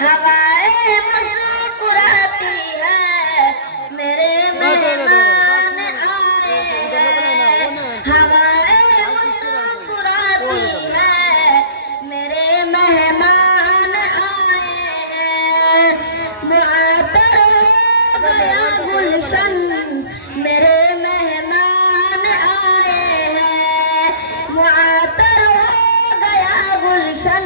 ہوائیں مسکراتی ہے میرے مہمان آئے ہیں، ہوائیں مسکراتی ہے میرے مہمان آئے ہیں، معطر ہو گیا گلشن میرے مہمان آئے ہیں، معطر ہو گیا گلشن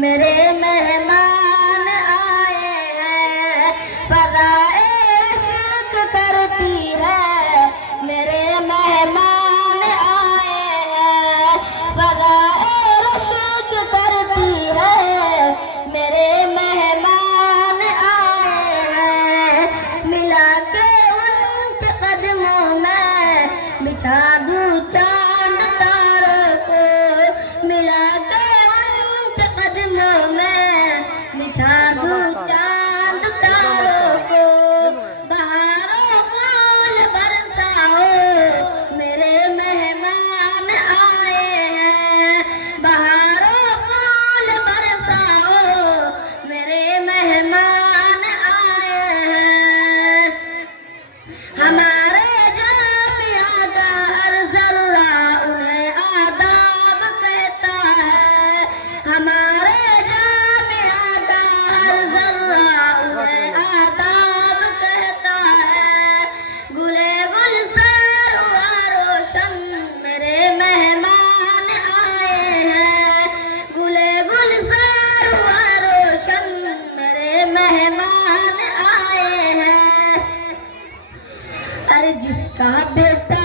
میرے مہمان آئے ہیں، فضائے عشق کرتی ہے میرے مہمان آئے ہیں، فضائے عشق کرتی ہے میرے مہمان آئے ہیں، ملا کے ان کے قدموں میں بچھا دوں چاند تاروں کو، ملا کے ان کے قدموں میں بچھا دوں چاند تاروں کو، بہاروں پھول برساؤ میرے مہمان آئے ہیں، بہاروں پھول برساؤ میرے مہمان آئے ہیں، ہمارے جامعہ کا ہر ذرہ انہیں آداب کہتا ہے، ہمارے جامعہ کا ہر ذرہ انہیں آداب کہتا ہے، گلے گلزار ہوا روشن میرے مہمان آئے ہیں، گلے گلزار ہوا روشن میرے مہمان آئے ہیں، ارے جس کا بیٹا